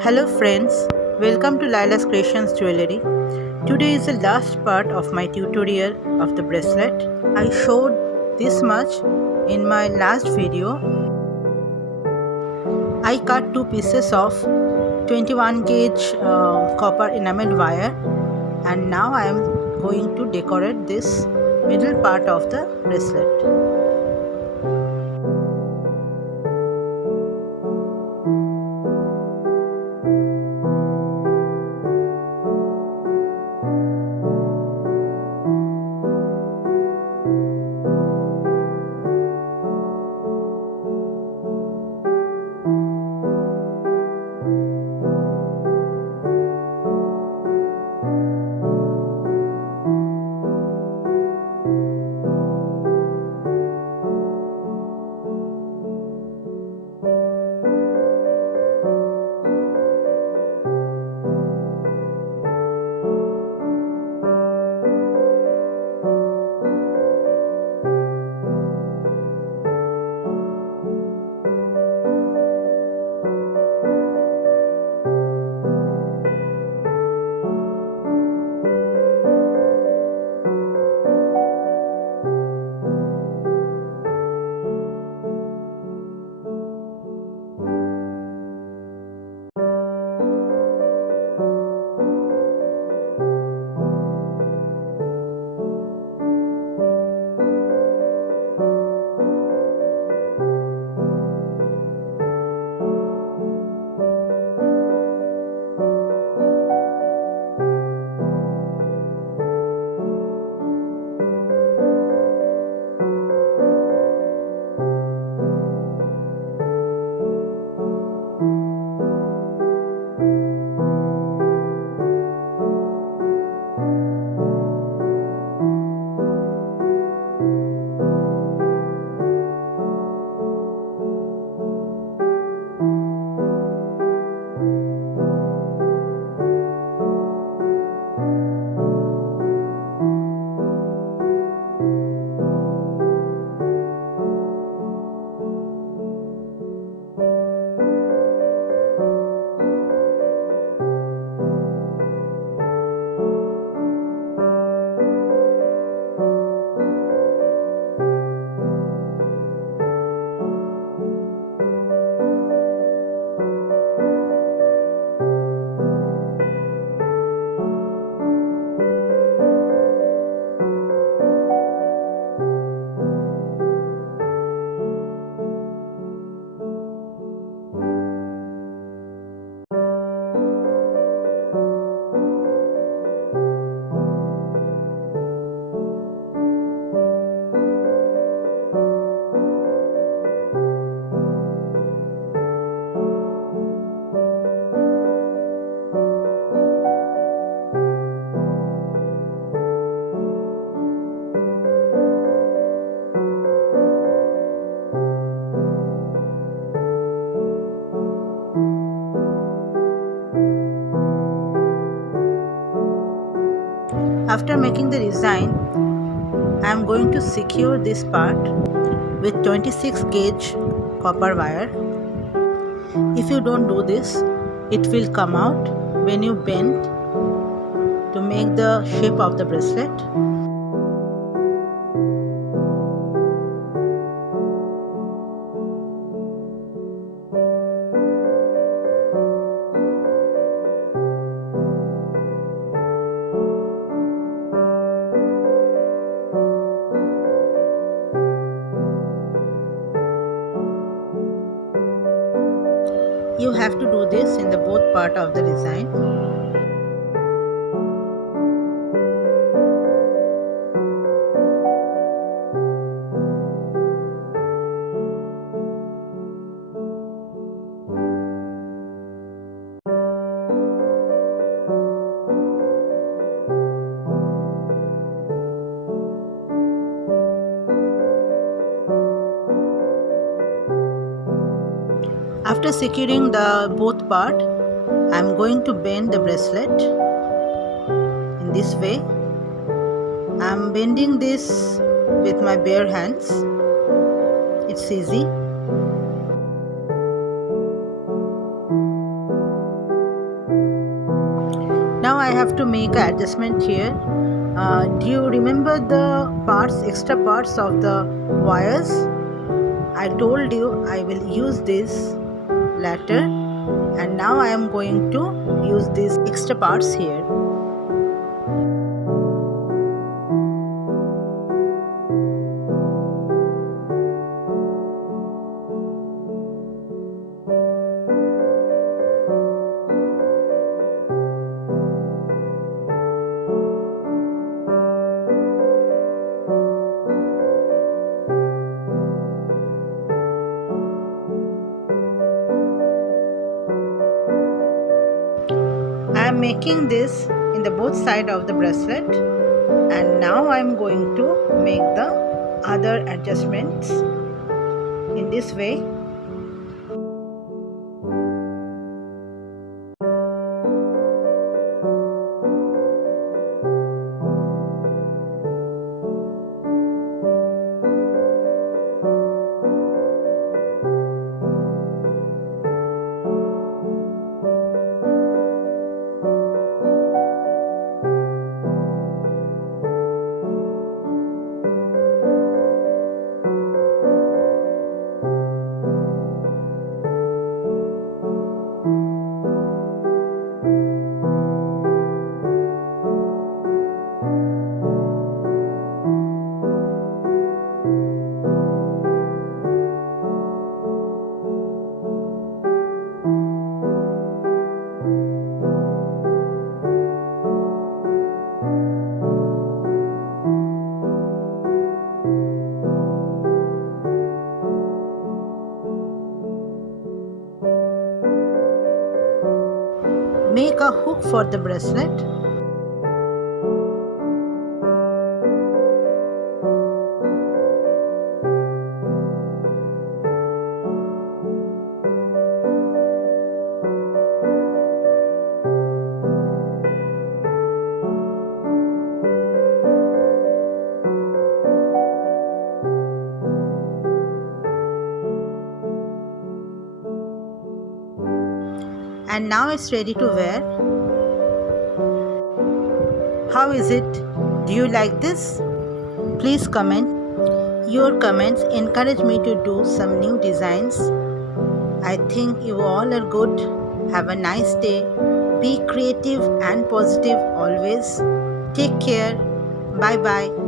Hello friends, welcome to Lila's Creations Jewellery. Today is the last part of my tutorial of the bracelet. I showed this much in my last video. I cut two pieces of 21 gauge copper enamel wire, and now I am going to decorate this middle part of the bracelet. After making the design, I am going to secure this part with 26 gauge copper wire. If you don't do this, it will come out when you bend to make the shape of the bracelet. You have to do this in the both part of the design. After securing the both part, I am going to bend the bracelet in this way. I am bending this with my bare hands. It's easy. Now I have to make an adjustment here. Do you remember the extra parts of the wires? I told you I will use this later, and now I am going to use these extra parts here. I am making this in the both side of the bracelet, and now I am going to make the other adjustments in this way. Make a hook for the bracelet. And now it's ready to wear. How is it? Do you like this? Please comment. Your comments encourage me to do some new designs. I think you all are good. Have a nice day. Be creative and positive always. Take care. Bye bye.